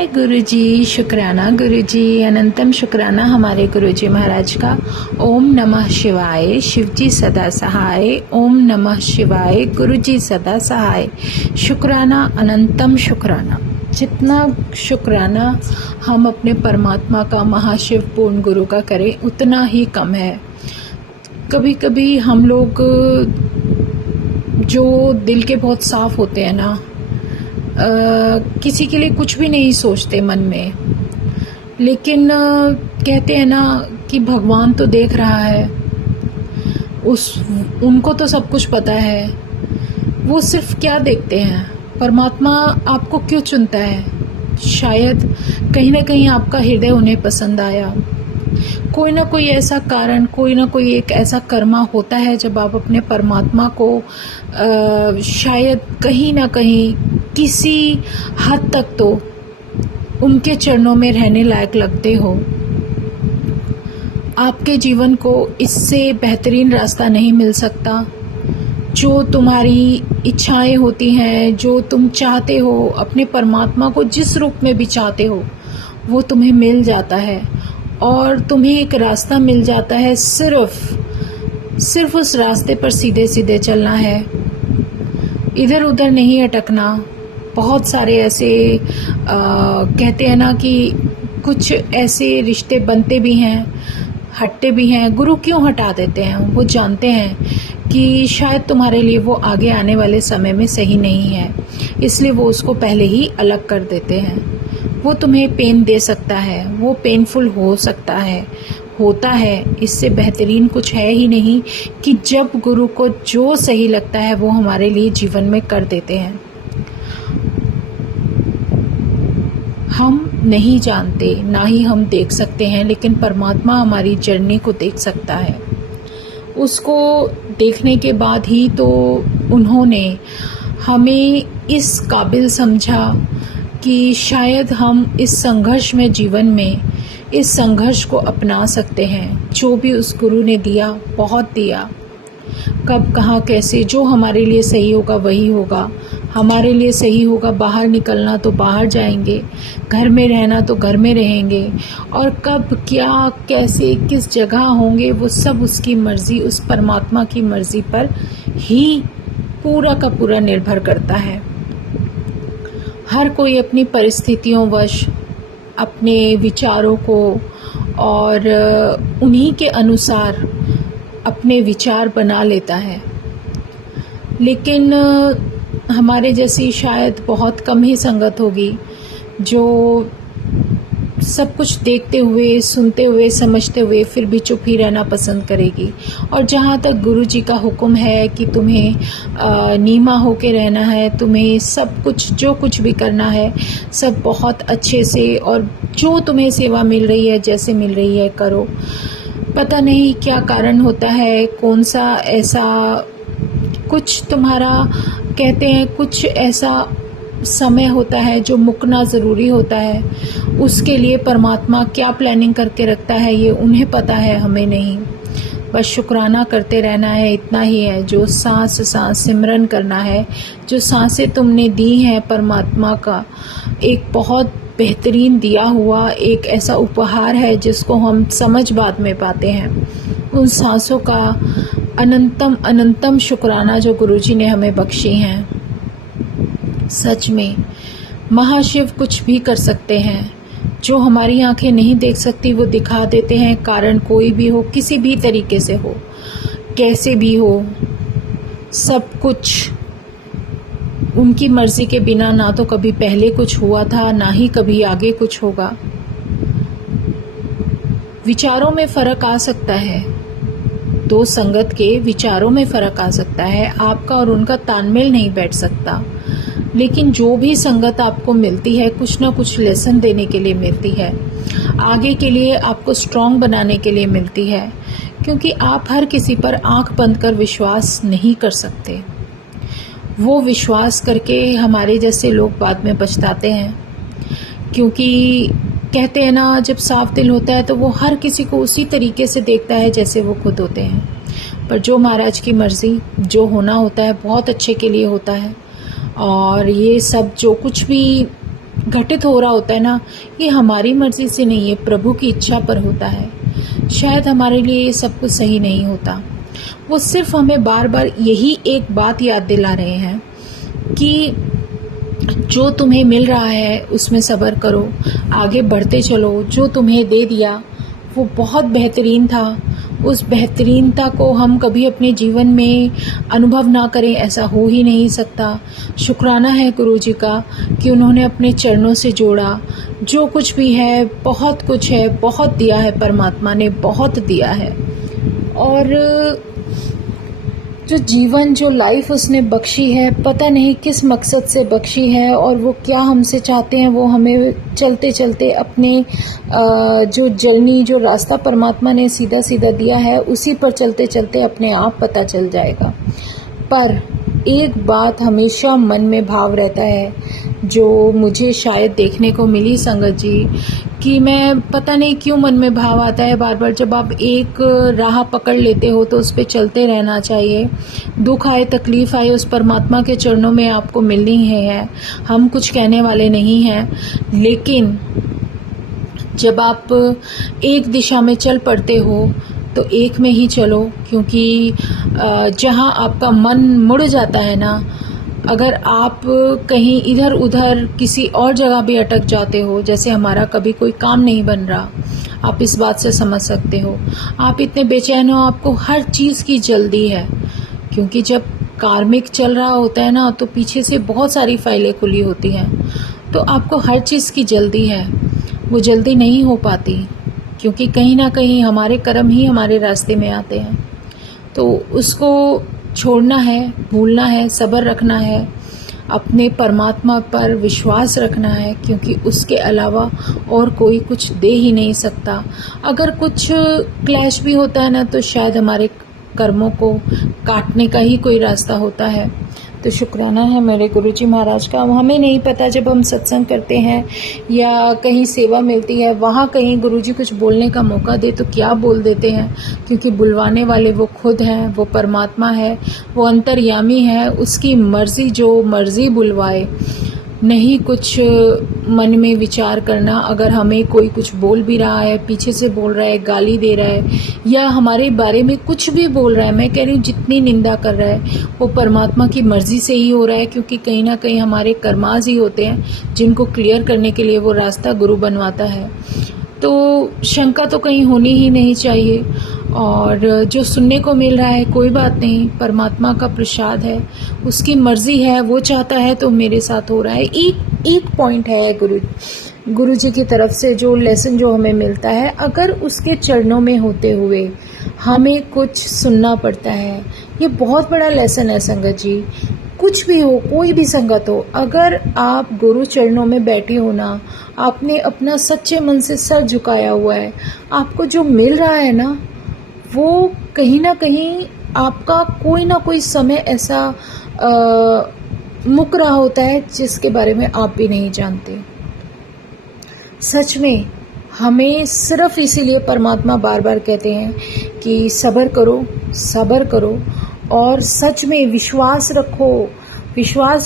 जय गुरुजी। शुक्राना गुरुजी, अनंतम शुक्राना हमारे गुरुजी महाराज का। ओम नमः शिवाय, शिवजी सदा सहाय। ओम नमः शिवाय, गुरुजी सदा सहाय। शुक्राना, अनंतम शुक्राना। जितना शुक्राना हम अपने परमात्मा का, महाशिव पूर्ण गुरु का करें उतना ही कम है। कभी कभी हम लोग जो दिल के बहुत साफ होते हैं ना, किसी के लिए कुछ भी नहीं सोचते मन में, लेकिन कहते हैं ना कि भगवान तो देख रहा है, उनको तो सब कुछ पता है। वो सिर्फ क्या देखते हैं, परमात्मा आपको क्यों चुनता है? शायद कहीं ना कहीं आपका हृदय उन्हें पसंद आया। कोई ना कोई ऐसा कारण, कोई ना कोई एक ऐसा कर्मा होता है जब आप अपने परमात्मा को शायद कहीं ना कहीं किसी हद तक तो उनके चरणों में रहने लायक लगते हो। आपके जीवन को इससे बेहतरीन रास्ता नहीं मिल सकता। जो तुम्हारी इच्छाएं होती हैं, जो तुम चाहते हो, अपने परमात्मा को जिस रूप में भी चाहते हो, वो तुम्हें मिल जाता है। और तुम्हें एक रास्ता मिल जाता है, सिर्फ उस रास्ते पर सीधे सीधे चलना है, इधर उधर नहीं अटकना। बहुत सारे ऐसे कहते हैं ना कि कुछ ऐसे रिश्ते बनते भी हैं, हटते भी हैं। गुरु क्यों हटा देते हैं? वो जानते हैं कि शायद तुम्हारे लिए वो आगे आने वाले समय में सही नहीं है, इसलिए वो उसको पहले ही अलग कर देते हैं। वो तुम्हें पेन दे सकता है, वो पेनफुल हो सकता है, होता है। इससे बेहतरीन कुछ है ही नहीं कि जब गुरु को जो सही लगता है वो हमारे लिए जीवन में कर देते हैं। हम नहीं जानते, ना ही हम देख सकते हैं, लेकिन परमात्मा हमारी जर्नी को देख सकता है। उसको देखने के बाद ही तो उन्होंने हमें इस काबिल समझा कि शायद हम इस संघर्ष में, जीवन में इस संघर्ष को अपना सकते हैं। जो भी उस गुरु ने दिया, बहुत दिया। कब, कहाँ, कैसे, जो हमारे लिए सही होगा वही होगा। हमारे लिए सही होगा बाहर निकलना तो बाहर जाएंगे, घर में रहना तो घर में रहेंगे, और कब, क्या, कैसे, किस जगह होंगे, वो सब उसकी मर्ज़ी, उस परमात्मा की मर्ज़ी पर ही पूरा का पूरा निर्भर करता है। हर कोई अपनी परिस्थितियों वश अपने विचारों को और उन्हीं के अनुसार अपने विचार बना लेता है, लेकिन हमारे जैसी शायद बहुत कम ही संगत होगी जो सब कुछ देखते हुए, सुनते हुए, समझते हुए फिर भी चुप ही रहना पसंद करेगी। और जहाँ तक गुरु जी का हुक्म है कि तुम्हें नीमा होके रहना है, तुम्हें सब कुछ, जो कुछ भी करना है सब बहुत अच्छे से, और जो तुम्हें सेवा मिल रही है, जैसे मिल रही है, करो। पता नहीं क्या कारण होता है, कौन सा ऐसा कुछ तुम्हारा, कहते हैं कुछ ऐसा समय होता है जो मुकना ज़रूरी होता है। उसके लिए परमात्मा क्या प्लानिंग करके रखता है ये उन्हें पता है, हमें नहीं। बस शुक्राना करते रहना है, इतना ही है। जो सांस सांस सिमरन करना है, जो सांसें तुमने दी हैं, परमात्मा का एक बहुत बेहतरीन दिया हुआ एक ऐसा उपहार है जिसको हम समझ बाद में पाते हैं। उन सांसों का अनंतम अनंतम शुक्राना जो गुरुजी ने हमें बख्शी हैं। सच में महाशिव कुछ भी कर सकते हैं, जो हमारी आंखें नहीं देख सकती वो दिखा देते हैं। कारण कोई भी हो, किसी भी तरीके से हो, कैसे भी हो, सब कुछ उनकी मर्जी के बिना ना तो कभी पहले कुछ हुआ था, ना ही कभी आगे कुछ होगा। विचारों में फर्क आ सकता है, दो संगत के विचारों में फर्क आ सकता है, आपका और उनका तालमेल नहीं बैठ सकता, लेकिन जो भी संगत आपको मिलती है कुछ ना कुछ लेसन देने के लिए मिलती है, आगे के लिए आपको स्ट्रांग बनाने के लिए मिलती है। क्योंकि आप हर किसी पर आंख बंद कर विश्वास नहीं कर सकते। वो विश्वास करके हमारे जैसे लोग बाद में पछताते हैं, क्योंकि कहते हैं ना, जब साफ दिल होता है तो वो हर किसी को उसी तरीके से देखता है जैसे वो खुद होते हैं। पर जो महाराज की मर्जी, जो होना होता है बहुत अच्छे के लिए होता है। और ये सब जो कुछ भी घटित हो रहा होता है ना, ये हमारी मर्जी से नहीं है, प्रभु की इच्छा पर होता है। शायद हमारे लिए ये सब कुछ सही नहीं होता। वो सिर्फ हमें बार बार यही एक बात याद दिला रहे हैं कि जो तुम्हें मिल रहा है उसमें सब्र करो, आगे बढ़ते चलो। जो तुम्हें दे दिया वो बहुत बेहतरीन था, उस बेहतरीनता को हम कभी अपने जीवन में अनुभव ना करें, ऐसा हो ही नहीं सकता। शुक्राना है गुरु जी का कि उन्होंने अपने चरणों से जोड़ा। जो कुछ भी है, बहुत कुछ है, बहुत दिया है, परमात्मा ने बहुत दिया है। और जो जीवन, जो लाइफ उसने बख्शी है, पता नहीं किस मकसद से बख्शी है और वो क्या हमसे चाहते हैं, वो हमें चलते चलते अपने जो जर्नी, जो रास्ता परमात्मा ने सीधा सीधा दिया है, उसी पर चलते चलते अपने आप पता चल जाएगा। पर एक बात हमेशा मन में भाव रहता है, जो मुझे शायद देखने को मिली संगत जी, कि मैं पता नहीं क्यों मन में भाव आता है बार बार, जब आप एक राह पकड़ लेते हो तो उस पर चलते रहना चाहिए। दुख आए, तकलीफ़ आए, उस परमात्मा के चरणों में आपको मिलनी है। हम कुछ कहने वाले नहीं हैं, लेकिन जब आप एक दिशा में चल पड़ते हो तो एक में ही चलो, क्योंकि जहाँ आपका मन मुड़ जाता है ना, अगर आप कहीं इधर उधर किसी और जगह भी अटक जाते हो, जैसे हमारा कभी कोई काम नहीं बन रहा, आप इस बात से समझ सकते हो। आप इतने बेचैन हो, आपको हर चीज़ की जल्दी है, क्योंकि जब कार्मिक चल रहा होता है ना, तो पीछे से बहुत सारी फाइलें खुली होती हैं, तो आपको हर चीज़ की जल्दी है। वो जल्दी नहीं हो पाती, क्योंकि कहीं ना कहीं हमारे कर्म ही हमारे रास्ते में आते हैं। तो उसको छोड़ना है, भूलना है, सब्र रखना है, अपने परमात्मा पर विश्वास रखना है, क्योंकि उसके अलावा और कोई कुछ दे ही नहीं सकता। अगर कुछ क्लैश भी होता है ना, तो शायद हमारे कर्मों को काटने का ही कोई रास्ता होता है। तो शुक्राना है मेरे गुरुजी महाराज का। हमें नहीं पता, जब हम सत्संग करते हैं या कहीं सेवा मिलती है, वहाँ कहीं गुरुजी कुछ बोलने का मौका दे तो क्या बोल देते हैं, क्योंकि बुलवाने वाले वो खुद हैं, वो परमात्मा है, वो अंतर्यामी है। उसकी मर्जी, जो मर्जी बुलवाए, नहीं कुछ मन में विचार करना। अगर हमें कोई कुछ बोल भी रहा है, पीछे से बोल रहा है, गाली दे रहा है, या हमारे बारे में कुछ भी बोल रहा है, मैं कह रही हूँ जितनी निंदा कर रहा है वो परमात्मा की मर्जी से ही हो रहा है, क्योंकि कहीं ना कहीं हमारे कर्माज ही होते हैं जिनको क्लियर करने के लिए वो रास्ता गुरु बनवाता है। तो शंका तो कहीं होनी ही नहीं चाहिए। और जो सुनने को मिल रहा है, कोई बात नहीं, परमात्मा का प्रसाद है, उसकी मर्जी है, वो चाहता है तो मेरे साथ हो रहा है। एक पॉइंट है गुरु जी की तरफ से जो लेसन जो हमें मिलता है, अगर उसके चरणों में होते हुए हमें कुछ सुनना पड़ता है, ये बहुत बड़ा लेसन है संगत जी। कुछ भी हो, कोई भी संगत हो, अगर आप गुरु चरणों में बैठे हो ना, आपने अपना सच्चे मन से सर झुकाया हुआ है, आपको जो मिल रहा है ना, वो कहीं ना कहीं आपका कोई ना कोई समय ऐसा मुक रहा होता है जिसके बारे में आप भी नहीं जानते। सच में हमें सिर्फ इसीलिए परमात्मा बार बार कहते हैं कि सब्र करो, सब्र करो, और सच में विश्वास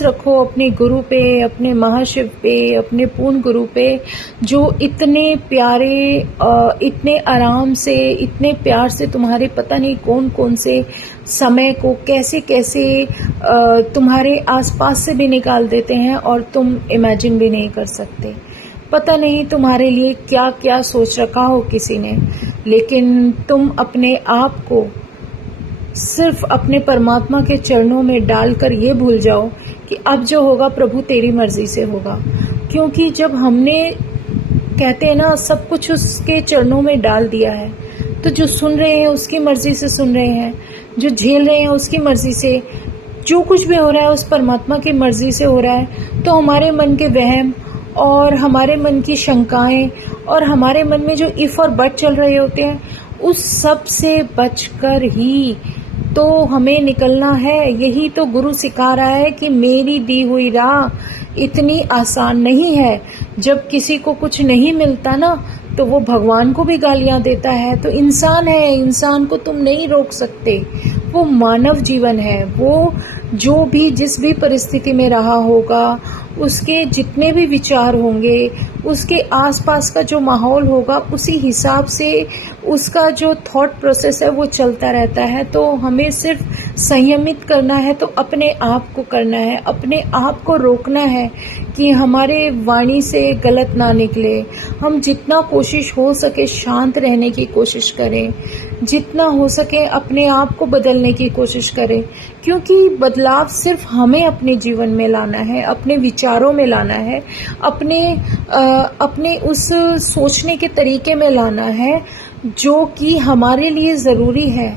रखो अपने गुरु पे, अपने महाशिव पे, अपने पूर्ण गुरु पे, जो इतने प्यारे, इतने आराम से, इतने प्यार से तुम्हारे पता नहीं कौन कौन से समय को कैसे कैसे तुम्हारे आसपास से भी निकाल देते हैं, और तुम इमेजिन भी नहीं कर सकते। पता नहीं तुम्हारे लिए क्या क्या सोच रखा हो किसी ने, लेकिन तुम अपने आप को सिर्फ अपने परमात्मा के चरणों में डालकर ये भूल जाओ कि अब जो होगा प्रभु तेरी मर्जी से होगा। क्योंकि जब हमने, कहते हैं ना, सब कुछ उसके चरणों में डाल दिया है, तो जो सुन रहे हैं उसकी मर्जी से सुन रहे हैं, जो झेल रहे हैं उसकी मर्जी से, जो कुछ भी हो रहा है उस परमात्मा की मर्जी से हो रहा है। तो हमारे मन के वहम और हमारे मन की शंकाएं और हमारे मन में जो इफ और बट चल रहे होते हैं, उस सब से बचकर ही तो हमें निकलना है। यही तो गुरु सिखा रहा है कि मेरी दी हुई राह इतनी आसान नहीं है। जब किसी को कुछ नहीं मिलता ना, तो वो भगवान को भी गालियां देता है। तो इंसान है, इंसान को तुम नहीं रोक सकते, वो मानव जीवन है। वो जो भी जिस भी परिस्थिति में रहा होगा, उसके जितने भी विचार होंगे, उसके आसपास का जो माहौल होगा, उसी हिसाब से उसका जो थॉट प्रोसेस है वो चलता रहता है। तो हमें सिर्फ संयमित करना है तो अपने आप को करना है, अपने आप को रोकना है कि हमारे वाणी से गलत ना निकले। हम जितना कोशिश हो सके शांत रहने की कोशिश करें, जितना हो सके अपने आप को बदलने की कोशिश करें, क्योंकि बदलाव सिर्फ हमें अपने जीवन में लाना है, अपने विचारों में लाना है, अपने उस सोचने के तरीके में लाना है जो कि हमारे लिए ज़रूरी है।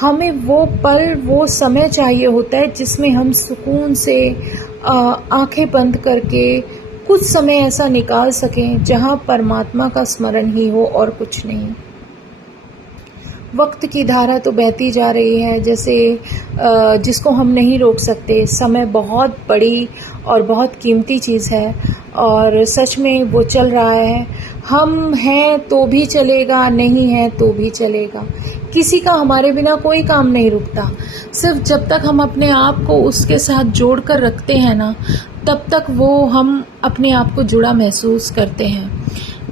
हमें वो पल, वो समय चाहिए होता है जिसमें हम सुकून से आंखें बंद करके कुछ समय ऐसा निकाल सकें जहां परमात्मा का स्मरण ही हो और कुछ नहीं। वक्त की धारा तो बहती जा रही है जैसे जिसको हम नहीं रोक सकते। समय बहुत बड़ी और बहुत कीमती चीज़ है और सच में वो चल रहा है। हम हैं तो भी चलेगा, नहीं है तो भी चलेगा। किसी का हमारे बिना कोई काम नहीं रुकता। सिर्फ जब तक हम अपने आप को उसके साथ जोड़ कर रखते हैं ना, तब तक वो हम अपने आप को जुड़ा महसूस करते हैं।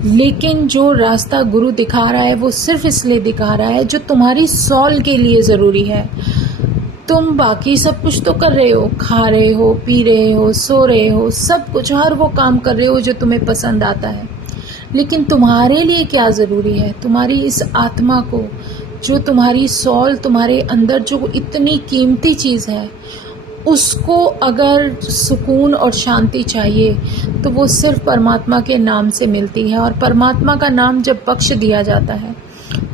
लेकिन जो रास्ता गुरु दिखा रहा है वो सिर्फ इसलिए दिखा रहा है जो तुम्हारी सॉल के लिए ज़रूरी है। तुम बाकी सब कुछ तो कर रहे हो, खा रहे हो, पी रहे हो, सो रहे हो, सब कुछ, हर वो काम कर रहे हो जो तुम्हें पसंद आता है। लेकिन तुम्हारे लिए क्या ज़रूरी है? तुम्हारी इस आत्मा को, जो तुम्हारी सॉल, तुम्हारे अंदर जो इतनी कीमती चीज़ है, उसको अगर सुकून और शांति चाहिए तो वो सिर्फ परमात्मा के नाम से मिलती है। और परमात्मा का नाम जब बख्श दिया जाता है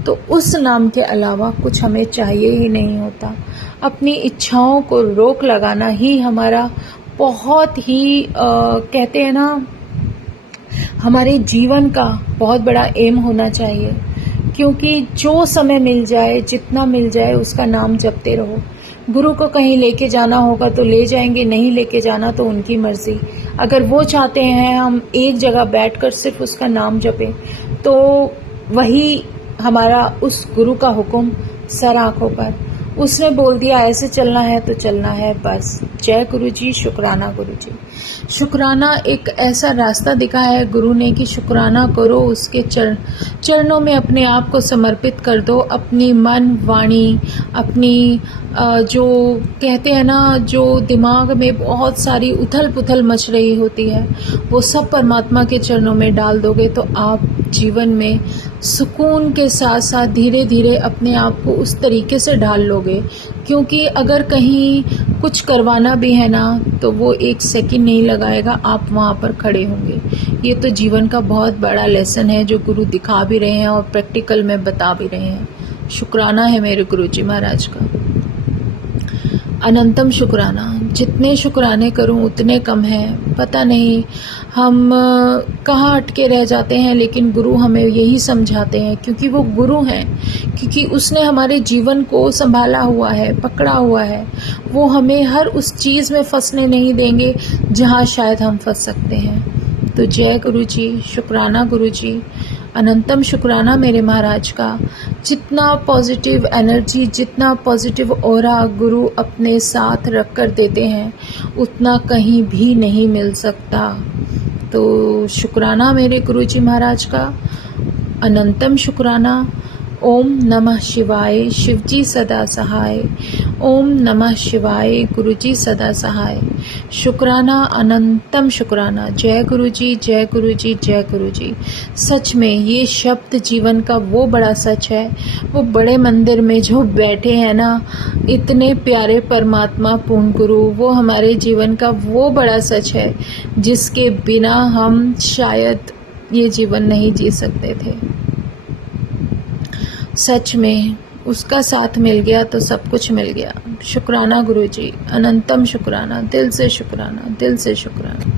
तो उस नाम के अलावा कुछ हमें चाहिए ही नहीं होता। अपनी इच्छाओं को रोक लगाना ही हमारा बहुत ही कहते हैं ना, हमारे जीवन का बहुत बड़ा एम होना चाहिए। क्योंकि जो समय मिल जाए, जितना मिल जाए, उसका नाम जपते रहो। गुरु को कहीं लेके जाना होगा तो ले जाएंगे, नहीं लेके जाना तो उनकी मर्जी। अगर वो चाहते हैं हम एक जगह बैठकर सिर्फ उसका नाम जपें तो वही हमारा उस गुरु का हुक्म सर आंखों पर। उसने बोल दिया ऐसे चलना है तो चलना है, बस। जय गुरु जी, शुक्राना गुरु जी। शुक्राना एक ऐसा रास्ता दिखाया है गुरु ने कि शुक्राना करो, उसके चरणों में अपने आप को समर्पित कर दो। अपनी मन, वाणी, अपनी जो कहते हैं ना, जो दिमाग में बहुत सारी उथल पुथल मच रही होती है, वो सब परमात्मा के चरणों में डाल दोगे तो आप जीवन में सुकून के साथ साथ धीरे धीरे अपने आप को उस तरीके से ढाल लोगे। क्योंकि अगर कहीं कुछ करवाना भी है ना तो वो एक सेकंड नहीं लगाएगा, आप वहाँ पर खड़े होंगे। ये तो जीवन का बहुत बड़ा लेसन है जो गुरु दिखा भी रहे हैं और प्रैक्टिकल में बता भी रहे हैं। शुक्राना है मेरे गुरु जी महाराज का, अनंतम शुक्राना। जितने शुक्राने करूं उतने कम हैं। पता नहीं हम कहाँ अटके रह जाते हैं, लेकिन गुरु हमें यही समझाते हैं क्योंकि वो गुरु हैं, क्योंकि उसने हमारे जीवन को संभाला हुआ है, पकड़ा हुआ है। वो हमें हर उस चीज़ में फंसने नहीं देंगे जहाँ शायद हम फंस सकते हैं। तो जय गुरु जी, शुक्राना गुरु जी, अनंतम शुक्राना मेरे महाराज का। जितना पॉजिटिव एनर्जी, जितना पॉजिटिव ऑरा गुरु अपने साथ रख कर देते हैं उतना कहीं भी नहीं मिल सकता। तो शुक्राना मेरे गुरु जी महाराज का, अनंतम शुक्राना। ओम नमः शिवाय, शिवजी सदा सहाय। ओम नमः शिवाय, गुरुजी सदा सहाय। शुक्राना, अनंतम शुक्राना। जय गुरु जी, जय गुरु जी, जय गुरु जी। सच में ये शब्द जीवन का वो बड़ा सच है। वो बड़े मंदिर में जो बैठे हैं ना, इतने प्यारे परमात्मा पूर्ण गुरु, वो हमारे जीवन का वो बड़ा सच है जिसके बिना हम शायद ये जीवन नहीं जी सकते थे। सच में उसका साथ मिल गया तो सब कुछ मिल गया। शुक्राना गुरु जी, अनंतम शुक्राना, दिल से शुक्राना, दिल से शुक्राना।